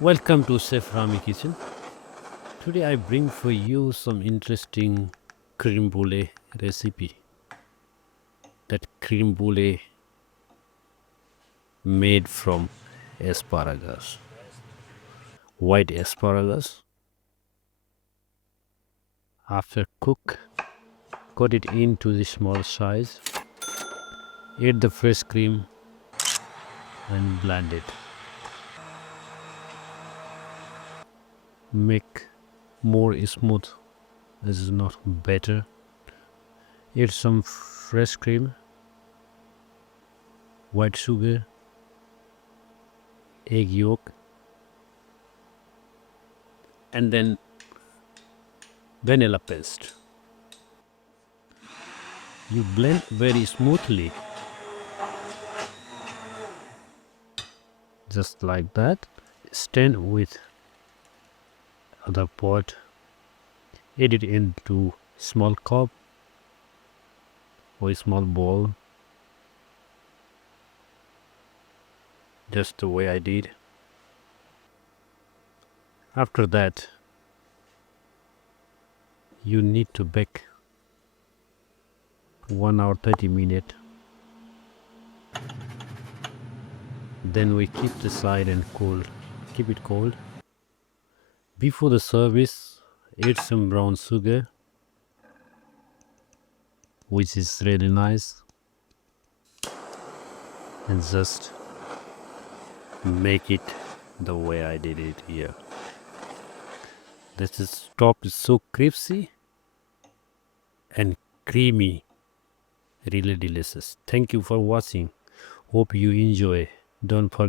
Welcome to Chef Ramy Kitchen. Today I bring for you some interesting creme brulee recipe. That creme brulee made from asparagus, white asparagus. After cook, cut it into the small size. Add the fresh cream and blend it. Make more smooth. This is not better. Add some fresh cream, white sugar, egg yolk, and then vanilla paste. You blend very smoothly, just like that. Stand with other pot, add it into small cup or a small bowl, just the way I did. After that, you need to bake 1 hour 30 minutes. Then we keep the side and keep it cold. Before the service, add some brown sugar, which is really nice, and just make it the way I did it here. This is top is so crispy and creamy, really delicious. Thank you for watching. Hope you enjoy. Don't forget